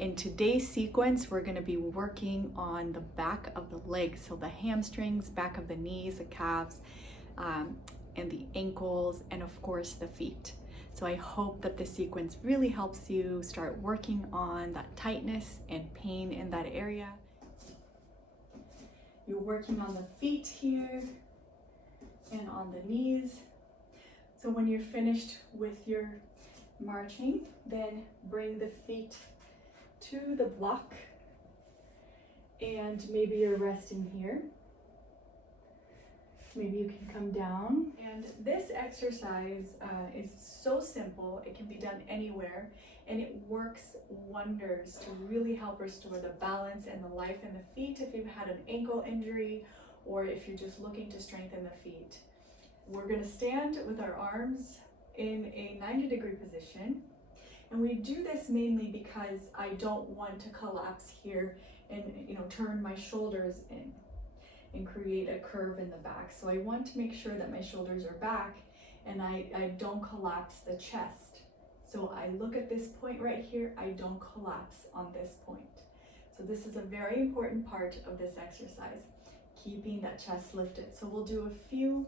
In today's sequence, we're going to be working on the back of the legs, so the hamstrings, back of the knees, the calves, and the ankles, and of course the feet. So I hope that this sequence really helps you start working on that tightness and pain in that area. You're working on the feet here and on the knees. So when you're finished with your marching, then bring the feet to the block, and maybe you're resting here. Maybe you can come down. And this exercise is so simple. It can be done anywhere, and it works wonders to really help restore the balance and the life in the feet if you've had an ankle injury or if you're just looking to strengthen the feet. We're going to stand with our arms in a 90-degree position, and we do this mainly because I don't want to collapse here and turn my shoulders in and create a curve in the back. So I want to make sure that my shoulders are back and I don't collapse the chest. So I look at this point right here, I don't collapse on this point. So this is a very important part of this exercise, keeping that chest lifted. So we'll do a few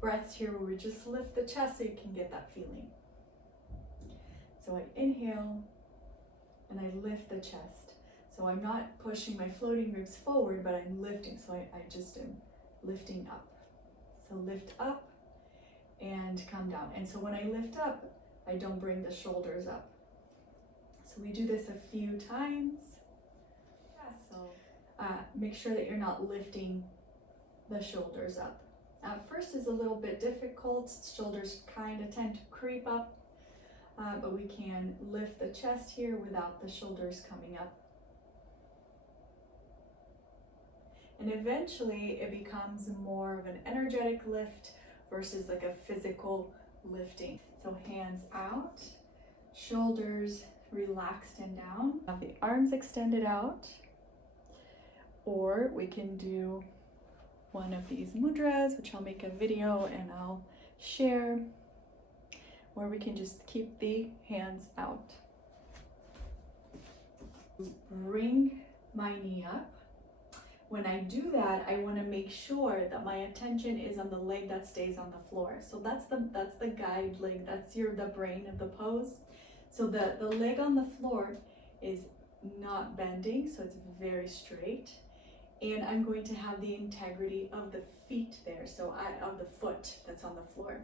breaths here where we just lift the chest so you can get that feeling. So I inhale and I lift the chest. So I'm not pushing my floating ribs forward, but I'm lifting. So I just am lifting up. So lift up and come down. And so when I lift up, I don't bring the shoulders up. So we do this a few times. So make sure that you're not lifting the shoulders up. First is a little bit difficult. Shoulders kind of tend to creep up, but we can lift the chest here without the shoulders coming up. And eventually it becomes more of an energetic lift versus like a physical lifting. So hands out, shoulders relaxed and down. Have the arms extended out, or we can do one of these mudras, which I'll make a video and I'll share, where we can just keep the hands out. Bring my knee up. When I do that, I want to make sure that my attention is on the leg that stays on the floor. So that's the guide leg. That's the brain of the pose. So the leg on the floor is not bending, so it's very straight. And I'm going to have the integrity of the feet there, so of the foot that's on the floor.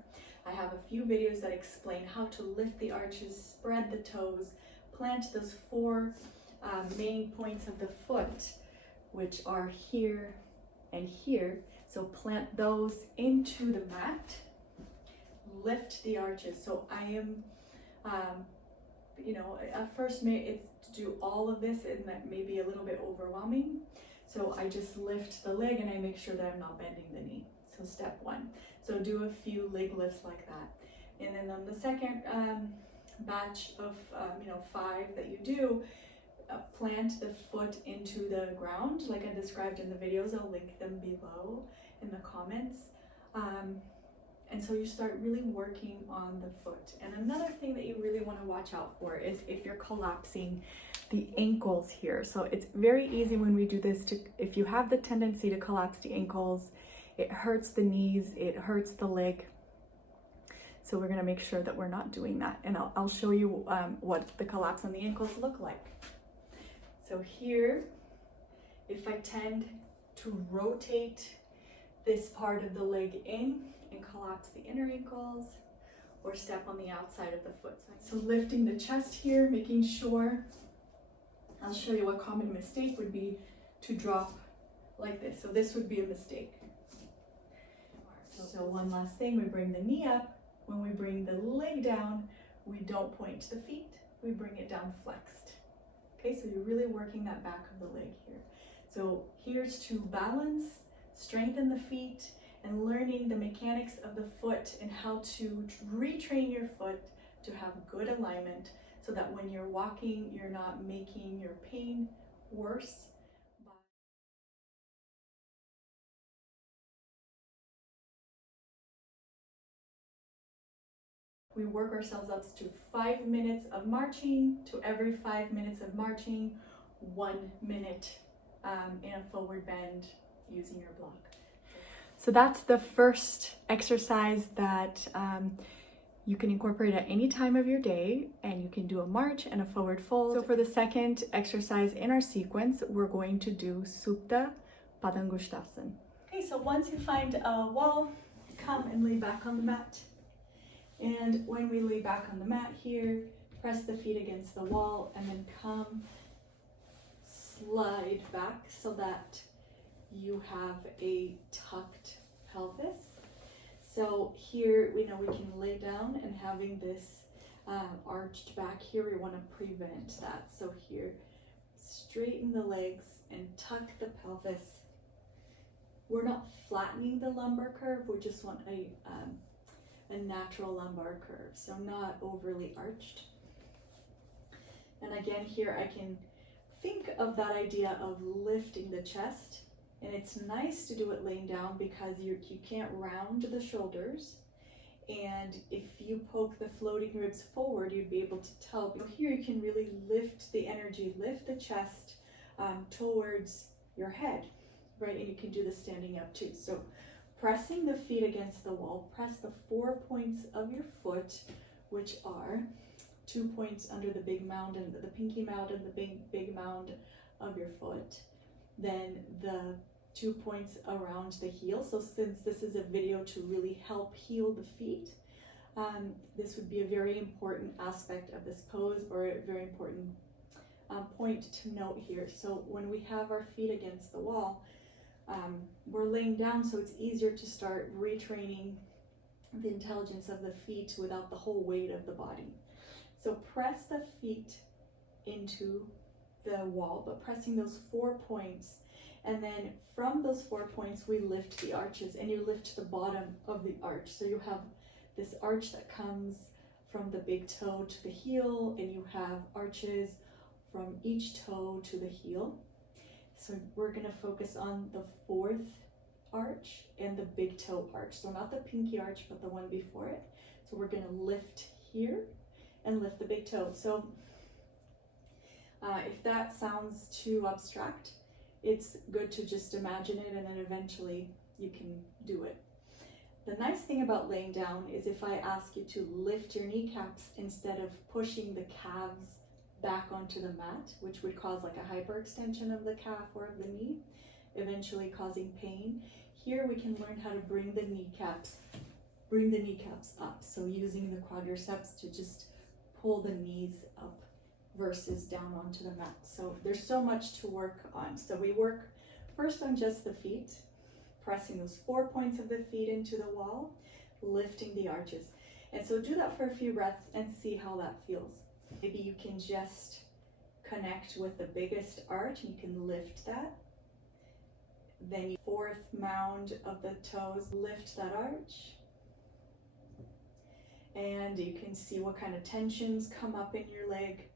I have a few videos that explain how to lift the arches, spread the toes, plant those four main points of the foot, which are here and here. So plant those into the mat, lift the arches. So I am, at first to do all of this, and that may be a little bit overwhelming. So I just lift the leg and I make sure that I'm not bending the knee. So step one. So do a few leg lifts like that. And then on the second batch of 5 that you do, plant the foot into the ground like I described in the videos. I'll link them below in the comments. And so you start really working on the foot. And another thing that you really want to watch out for is if you're collapsing the ankles here. So it's very easy when we do this if you have the tendency to collapse the ankles, it hurts the knees, it hurts the leg. So we're going to make sure that we're not doing that. And I'll show you what the collapse on the ankles look like. So here, if I tend to rotate this part of the leg in and collapse the inner ankles, or step on the outside of the foot. So lifting the chest here, making sure, I'll show you what common mistake would be to drop like this. So this would be a mistake. So one last thing, we bring the knee up. When we bring the leg down, we don't point to the feet, we bring it down flexed. Okay, so you're really working that back of the leg here. So here's to balance, strengthen the feet, and learning the mechanics of the foot and how to retrain your foot to have good alignment so that when you're walking, you're not making your pain worse. we work ourselves up to 5 minutes of marching. To every 5 minutes of marching, 1 minute in a forward bend using your block. So that's the first exercise that you can incorporate at any time of your day, and you can do a march and a forward fold. So for the second exercise in our sequence, we're going to do Supta Padangushtasana. Okay, so once you find a wall, come and lay back on the mat. And when we lay back on the mat here, press the feet against the wall and then come slide back so that you have a tucked pelvis. So here we know we can lay down, and having this arched back here, we want to prevent that. So here, straighten the legs and tuck the pelvis. We're not flattening the lumbar curve, we just want a natural lumbar curve, so not overly arched. And again, here I can think of that idea of lifting the chest. And it's nice to do it laying down because you can't round the shoulders. And if you poke the floating ribs forward, you'd be able to tell. But here you can really lift the energy, lift the chest towards your head, right? And you can do this standing up too. So pressing the feet against the wall, press the 4 points of your foot, which are 2 points under the big mound and the pinky mound and the big mound of your foot. Then the 2 points around the heel. So since this is a video to really help heal the feet, this would be a very important aspect of this pose, or a very important point to note here. So when we have our feet against the wall, we're laying down, so it's easier to start retraining the intelligence of the feet without the whole weight of the body. So press the feet into the wall, but pressing those 4 points. And then from those 4 points, we lift the arches, and you lift the bottom of the arch. So you have this arch that comes from the big toe to the heel, and you have arches from each toe to the heel. So we're gonna focus on the 4th arch and the big toe arch. So not the pinky arch, but the one before it. So we're gonna lift here and lift the big toe. So if that sounds too abstract, it's good to just imagine it, and then eventually you can do it. The nice thing about laying down is if I ask you to lift your kneecaps instead of pushing the calves back onto the mat, which would cause like a hyperextension of the calf or of the knee, eventually causing pain. Here we can learn how to bring the kneecaps up. So using the quadriceps to just pull the knees up versus down onto the mat. So there's so much to work on. So we work first on just the feet, pressing those 4 points of the feet into the wall, lifting the arches. And so do that for a few breaths and see how that feels. Maybe you can just connect with the biggest arch, and you can lift that. Then 4th mound of the toes, lift that arch. And you can see what kind of tensions come up in your leg.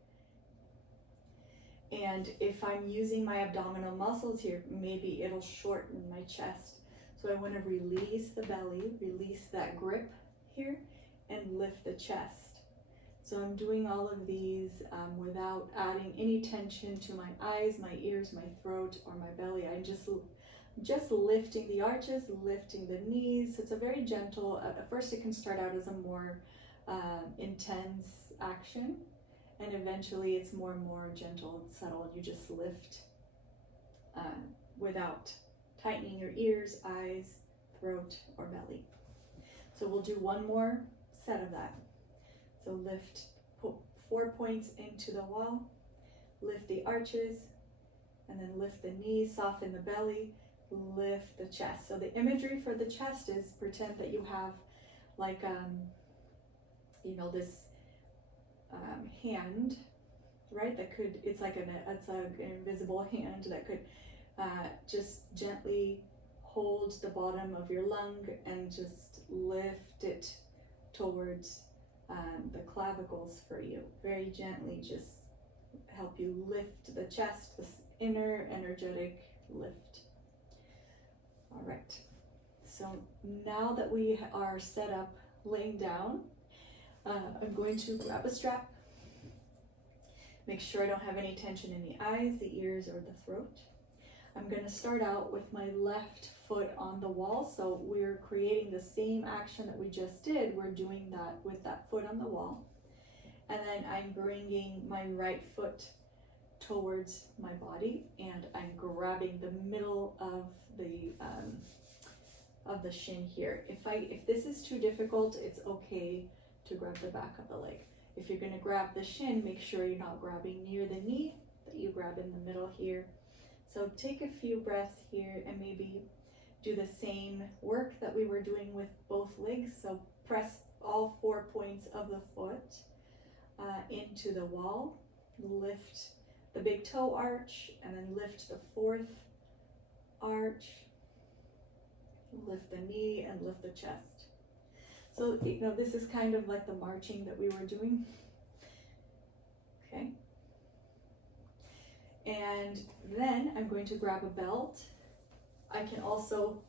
And if I'm using my abdominal muscles here, maybe it'll shorten my chest. So I want to release the belly, release that grip here, and lift the chest. So I'm doing all of these without adding any tension to my eyes, my ears, my throat, or my belly. I'm just lifting the arches, lifting the knees. It's a very gentle, at first it can start out as a more intense action, and eventually it's more and more gentle and subtle. You just lift without tightening your ears, eyes, throat, or belly. So we'll do one more set of that. So lift, put 4 points into the wall, lift the arches, and then lift the knees, soften the belly, lift the chest. So the imagery for the chest is pretend that you have like, this hand, right? That could, it's an invisible hand that could just gently hold the bottom of your lung and just lift it towards the clavicles for you. Very gently just help you lift the chest, this inner energetic lift. All right, so now that we are set up laying down, I'm going to grab a strap. Make sure I don't have any tension in the eyes, the ears, or the throat. I'm going to start out with my left foot on the wall. So we're creating the same action that we just did. We're doing that with that foot on the wall. And then I'm bringing my right foot towards my body, and I'm grabbing the middle of the shin here. If this is too difficult, it's okay to grab the back of the leg. If you're going to grab the shin, make sure you're not grabbing near the knee, that you grab in the middle here. So take a few breaths here and maybe do the same work that we were doing with both legs. So press all 4 points of the foot into the wall, lift the big toe arch, and then lift the fourth arch, lift the knee, and lift the chest. So, you know, this is kind of like the marching that we were doing. Okay. And then I'm going to grab a belt. I can also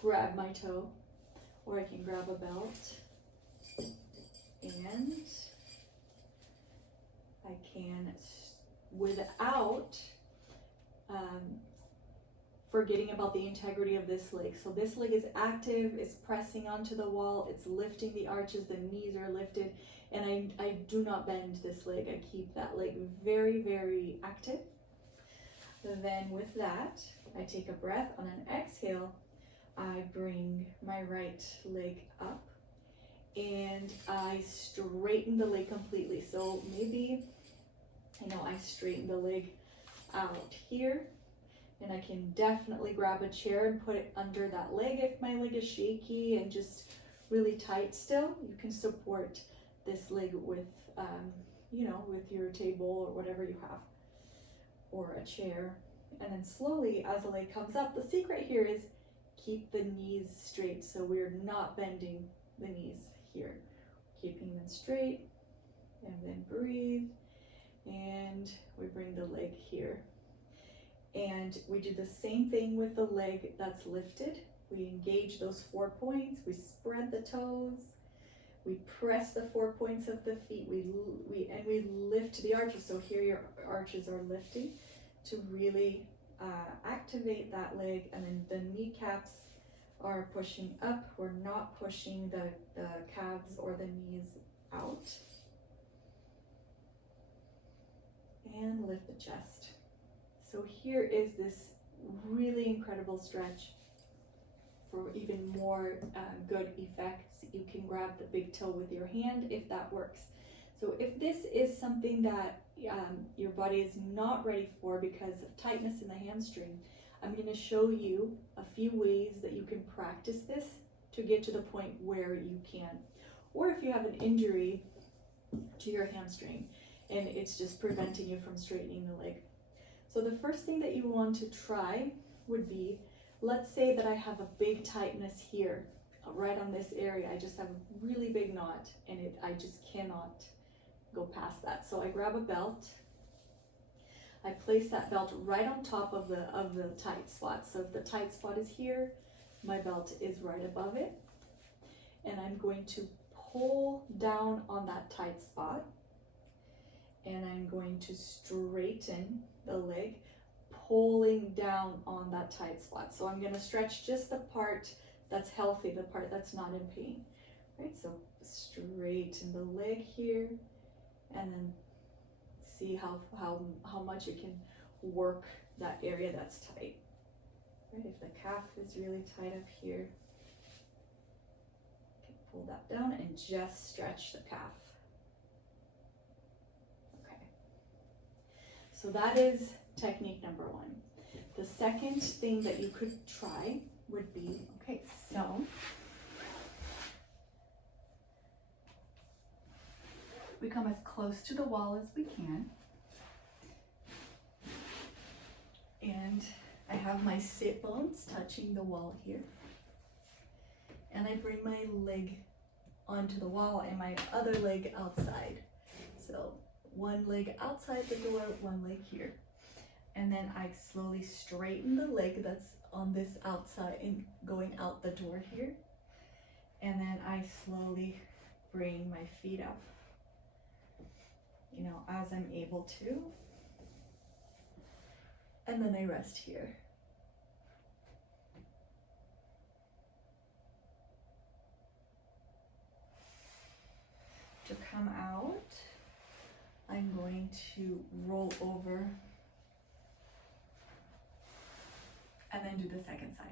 grab my toe, or I can grab a belt. And I can, without forgetting about the integrity of this leg. So this leg is active, it's pressing onto the wall, it's lifting the arches, the knees are lifted, and I do not bend this leg. I keep that leg very, very active. Then with that, I take a breath. On an exhale, I bring my right leg up and I straighten the leg completely. So maybe, you know, I straighten the leg out here, and I can definitely grab a chair and put it under that leg if my leg is shaky and just really tight still. You can support this leg with, you know, with your table or whatever you have, or a chair. And then slowly, as the leg comes up, the secret here is keep the knees straight. So we're not bending the knees here, keeping them straight, and then breathe. And we bring the leg here. And we do the same thing with the leg that's lifted. We engage those 4 points, we spread the toes, we press the 4 points of the feet, we lift the arches. So here your arches are lifting to really activate that leg, and then the kneecaps are pushing up. We're not pushing the calves or the knees out. And lift the chest. So here is this really incredible stretch. For even more good effects, you can grab the big toe with your hand if that works. So if this is something that your body is not ready for because of tightness in the hamstring, I'm going to show you a few ways that you can practice this to get to the point where you can. Or if you have an injury to your hamstring and it's just preventing you from straightening the leg. So the first thing that you want to try would be, let's say that I have a big tightness here, right on this area. I just have a really big knot and I just cannot go past that. So I grab a belt. I place that belt right on top of the tight spot. So if the tight spot is here, my belt is right above it. And I'm going to pull down on that tight spot. And I'm going to straighten the leg, pulling down on that tight spot. So I'm going to stretch just the part that's healthy, the part that's not in pain. Right? So straighten the leg here, and then see how much it can work that area that's tight. Right? If the calf is really tight up here, okay, pull that down and just stretch the calf. So that is technique number one. The second thing that you could try would be, okay, so we come as close to the wall as we can. And I have my sit bones touching the wall here. And I bring my leg onto the wall and my other leg outside. So one leg outside the door, one leg here. And then I slowly straighten the leg that's on this outside and going out the door here. And then I slowly bring my feet up, you know, as I'm able to. And then I rest here. To come out, I'm going to roll over and then do the second side.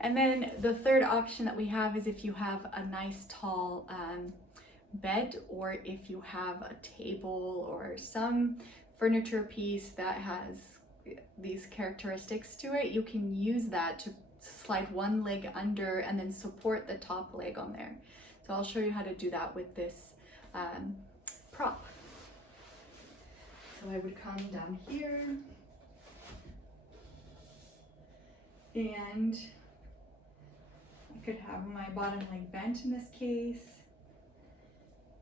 And then the third option that we have is if you have a nice tall bed, or if you have a table or some furniture piece that has these characteristics to it, you can use that to slide one leg under and then support the top leg on there. So I'll show you how to do that with this prop. So I would come down here and I could have my bottom leg bent in this case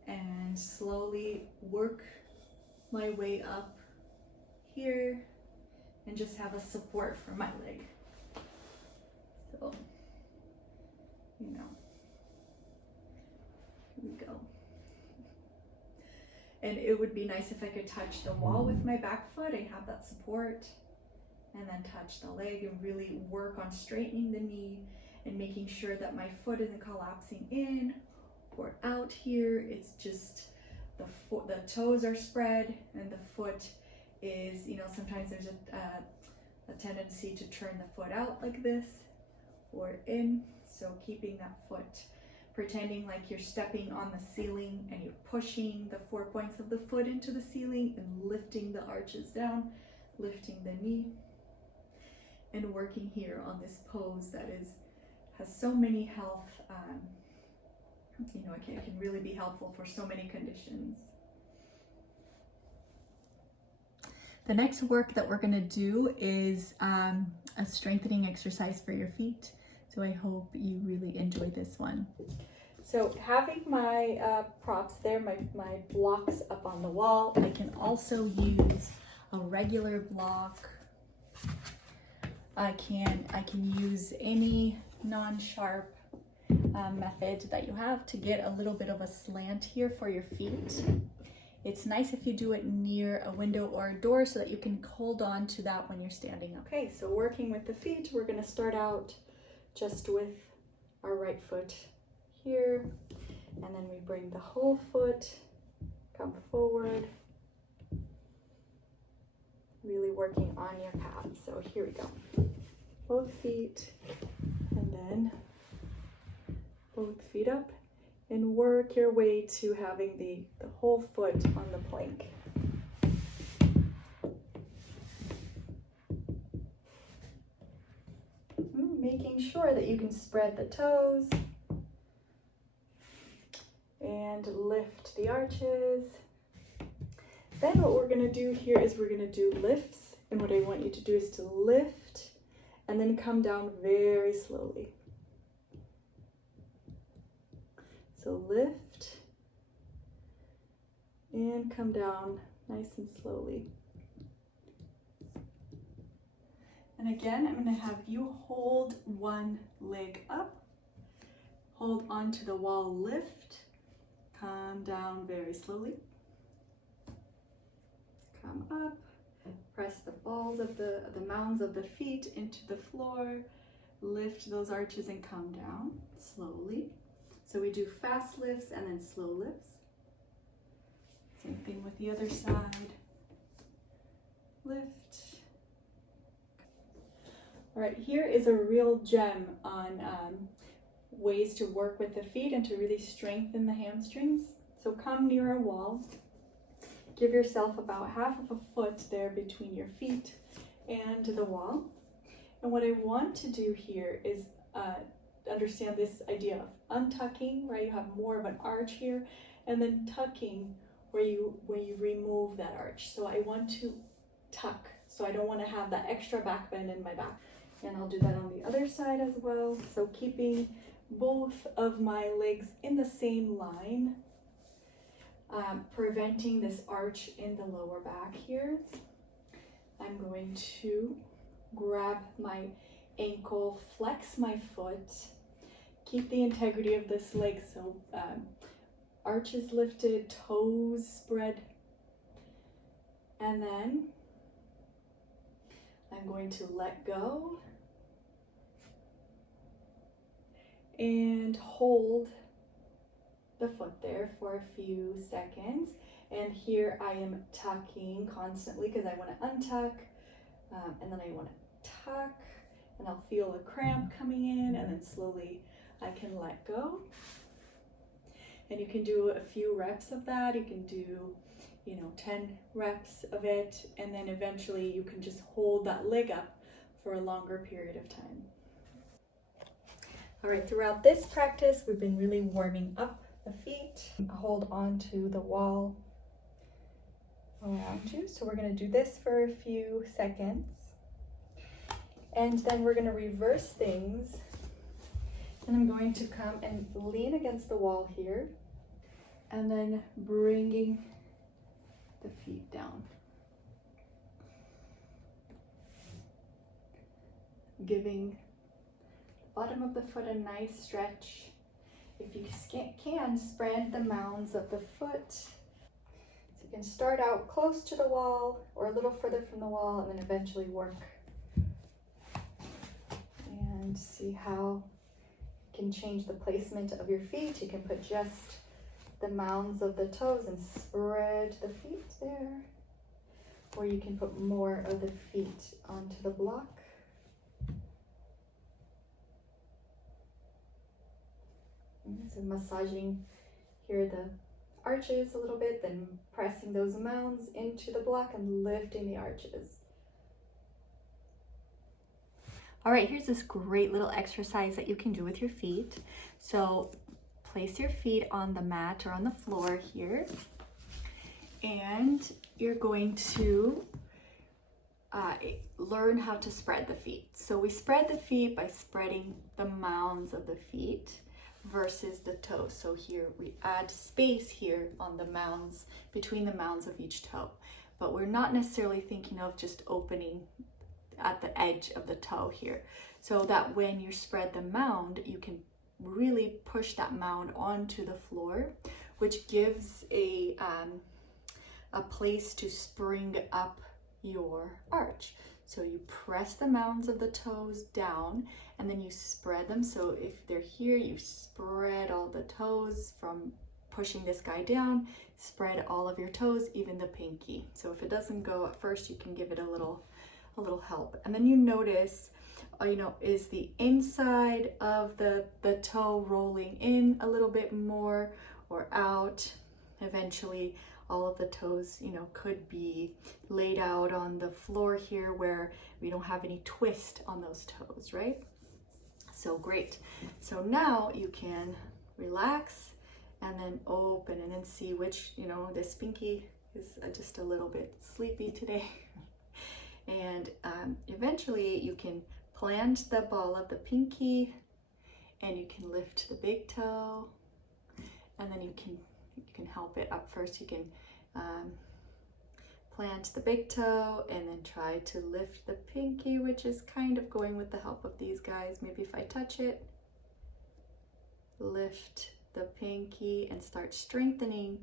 and slowly work my way up here and just have a support for my leg. So, you know, here we go. And it would be nice if I could touch the wall with my back foot. I have that support, and then touch the leg and really work on straightening the knee and making sure that my foot isn't collapsing in or out here. It's just the toes are spread and the foot is, you know, sometimes there's a tendency to turn the foot out like this or in. So keeping that foot, pretending like you're stepping on the ceiling and you're pushing the 4 points of the foot into the ceiling and lifting the arches down, lifting the knee, and working here on this pose that has so many health, you know, it can really be helpful for so many conditions. The next work that we're gonna do is a strengthening exercise for your feet. So I hope you really enjoy this one. So having my props there, my blocks up on the wall, I can also use a regular block. I can use any non-sharp method that you have to get a little bit of a slant here for your feet. It's nice if you do it near a window or a door so that you can hold on to that when you're standing up. Okay, so working with the feet, we're gonna start out just with our right foot here, and then we bring the whole foot, come forward, really working on your calves. So here we go. Both feet, and then both feet up, and work your way to having the whole foot on the plank. Making sure that you can spread the toes and lift the arches. Then what we're gonna do here is we're gonna do lifts, and what I want you to do is to lift and then come down very slowly. So lift and come down nice and slowly. And again, I'm gonna have you hold one leg up, hold onto the wall, lift, come down very slowly, come up, press the balls of the mounds of the feet into the floor, lift those arches and come down slowly. So we do fast lifts and then slow lifts. Same thing with the other side. Lift. All right, here is a real gem on ways to work with the feet and to really strengthen the hamstrings. So come near a wall. Give yourself about half of a foot there between your feet and the wall. And what I want to do here is understand this idea of untucking, right? You have more of an arch here, and then tucking where you remove that arch. So I want to tuck, so I don't want to have that extra back bend in my back. And I'll do that on the other side as well. So keeping both of my legs in the same line, preventing this arch in the lower back here. I'm going to grab my ankle, flex my foot, keep the integrity of this leg. So arches lifted, toes spread. And then I'm going to let go and hold the foot there for a few seconds. And here I am tucking constantly because I want to untuck, and then I want to tuck, and I'll feel a cramp coming in, and then slowly I can let go. And you can do a few reps of that. You can do 10 reps of it, and then eventually you can just hold that leg up for a longer period of time. All right, throughout this practice, we've been really warming up the feet. Hold on to the wall around you. So we're going to do this for a few seconds. And then we're going to reverse things. And I'm going to come and lean against the wall here. And then bringing the feet down. Giving the bottom of the foot a nice stretch. If you can, spread the mounds of the foot. So you can start out close to the wall or a little further from the wall, and then eventually work and see how you can change the placement of your feet. You can put just the mounds of the toes and spread the feet there, or you can put more of the feet onto the block. So massaging here the arches a little bit, then pressing those mounds into the block and lifting the arches. All right, here's this great little exercise that you can do with your feet. So place your feet on the mat or on the floor here, and you're going to learn how to spread the feet. So we spread the feet by spreading the mounds of the feet versus the toes. So here we add space here on the mounds, between the mounds of each toe. But we're not necessarily thinking of just opening at the edge of the toe here. So that when you spread the mound, you can really push that mound onto the floor, which gives a place to spring up your arch. So you press the mounds of the toes down, and then you spread them. So if they're here, you spread all the toes from pushing this guy down, spread all of your toes, even the pinky. So if it doesn't go at first, you can give it a little help. And then you notice, is the inside of the toe rolling in a little bit more or out? Eventually, all of the toes, could be laid out on the floor here where we don't have any twist on those toes, right? So great. So now you can relax and then open and then see which, this pinky is just a little bit sleepy today. And eventually you can plant the ball of the pinky, and you can lift the big toe, and then you can help it up first. You can plant the big toe and then try to lift the pinky, which is kind of going with the help of these guys. Maybe if I touch it, lift the pinky and start strengthening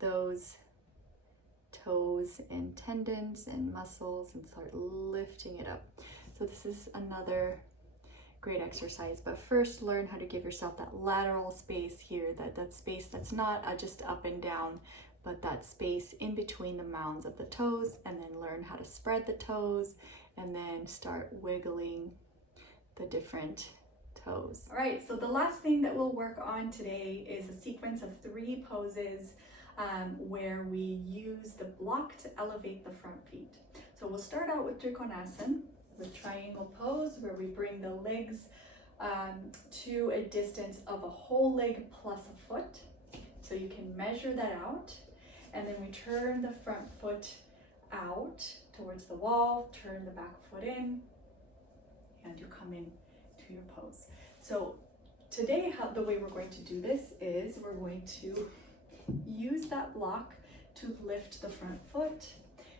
those toes and tendons and muscles and start lifting it up. So this is another great exercise, but first learn how to give yourself that lateral space here, that space that's not just up and down, but that space in between the mounds of the toes, and then learn how to spread the toes and then start wiggling the different toes. All right, so the last thing that we'll work on today is a sequence of 3 poses where we use the block to elevate the front feet. So we'll start out with Trikonasana, the triangle pose, where we bring the legs to a distance of a whole leg plus a foot. So you can measure that out, and then we turn the front foot out towards the wall, turn the back foot in, and you come in to your pose. So today, the way we're going to do this is we're going to use that block to lift the front foot,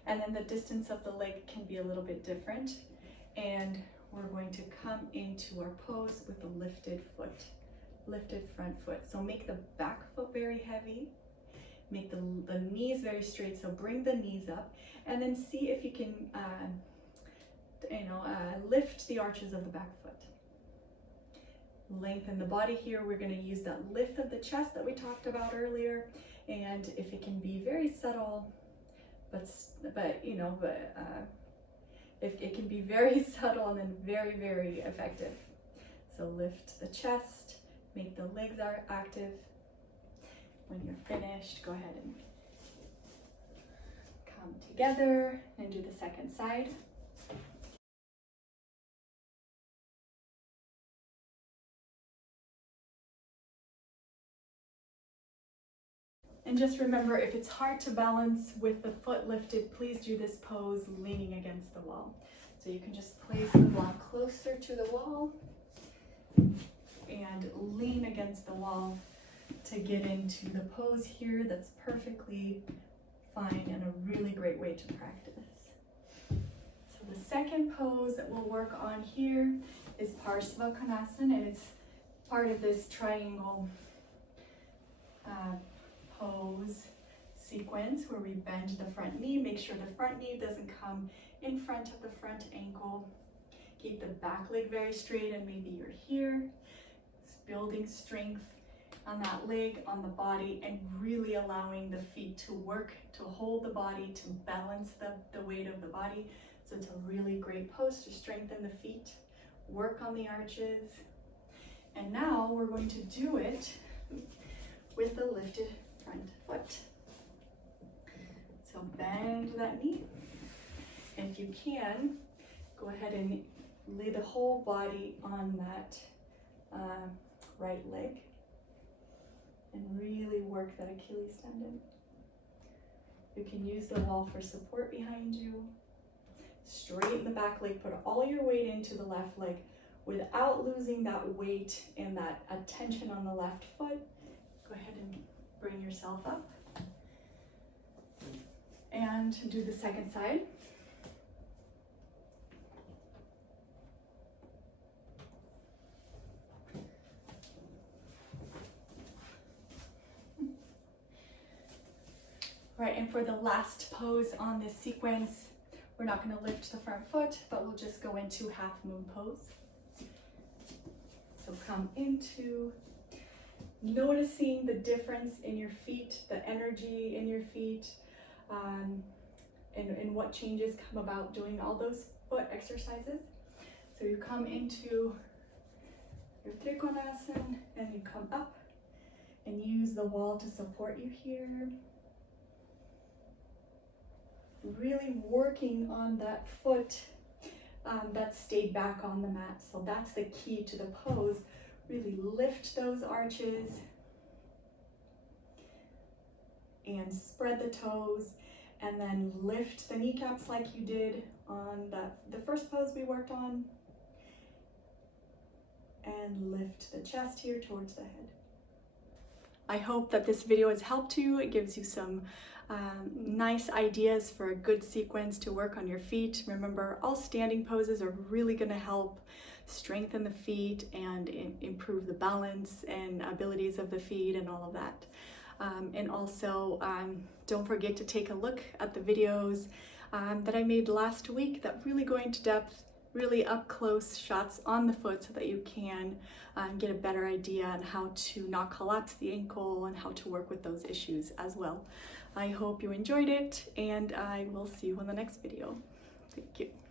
and then the distance of the leg can be a little bit different, and we're going to come into our pose with a lifted foot lifted front foot. So make the back foot very heavy, make the knees very straight, so bring the knees up, and then see if you can lift the arches of the back foot. Lengthen the body here. We're going to use that lift of the chest that we talked about earlier, and if it can be very subtle, if it can be very subtle and then very, very effective. So lift the chest, make the legs are active. When you're finished, go ahead and come together and do the second side. And just remember, if it's hard to balance with the foot lifted, please do this pose leaning against the wall. So you can just place the block closer to the wall and lean against the wall to get into the pose here. That's perfectly fine and a really great way to practice. So the second pose that we'll work on here is Parsvakonasana, and it's part of this triangle pose sequence where we bend the front knee. Make sure the front knee doesn't come in front of the front ankle. Keep the back leg very straight, and maybe you're here. Building strength on that leg, on the body, and really allowing the feet to work, to hold the body, to balance the weight of the body. So it's a really great pose to strengthen the feet, work on the arches. And now we're going to do it with the lifted front foot. So bend that knee. If you can, go ahead and lay the whole body on that right leg and really work that Achilles tendon. You can use the wall for support behind you. Straighten the back leg, put all your weight into the left leg without losing that weight and that attention on the left foot. Go ahead and bring yourself up and do the second side. Right, and for the last pose on this sequence, we're not going to lift the front foot, but we'll just go into half moon pose. So come into noticing the difference in your feet, the energy in your feet, and what changes come about doing all those foot exercises. So you come into your Trikonasana and you come up and use the wall to support you here. Really working on that foot that stayed back on the mat. So that's the key to the pose. Really lift those arches and spread the toes, and then lift the kneecaps like you did on the first pose we worked on, and lift the chest here towards the head. I hope that this video has helped you. It gives you some nice ideas for a good sequence to work on your feet. Remember, all standing poses are really going to help strengthen the feet and improve the balance and abilities of the feet and all of that. And also, don't forget to take a look at the videos that I made last week that really go into depth, really up close shots on the foot so that you can get a better idea on how to not collapse the ankle and how to work with those issues as well. I hope you enjoyed it, and I will see you in the next video. Thank you.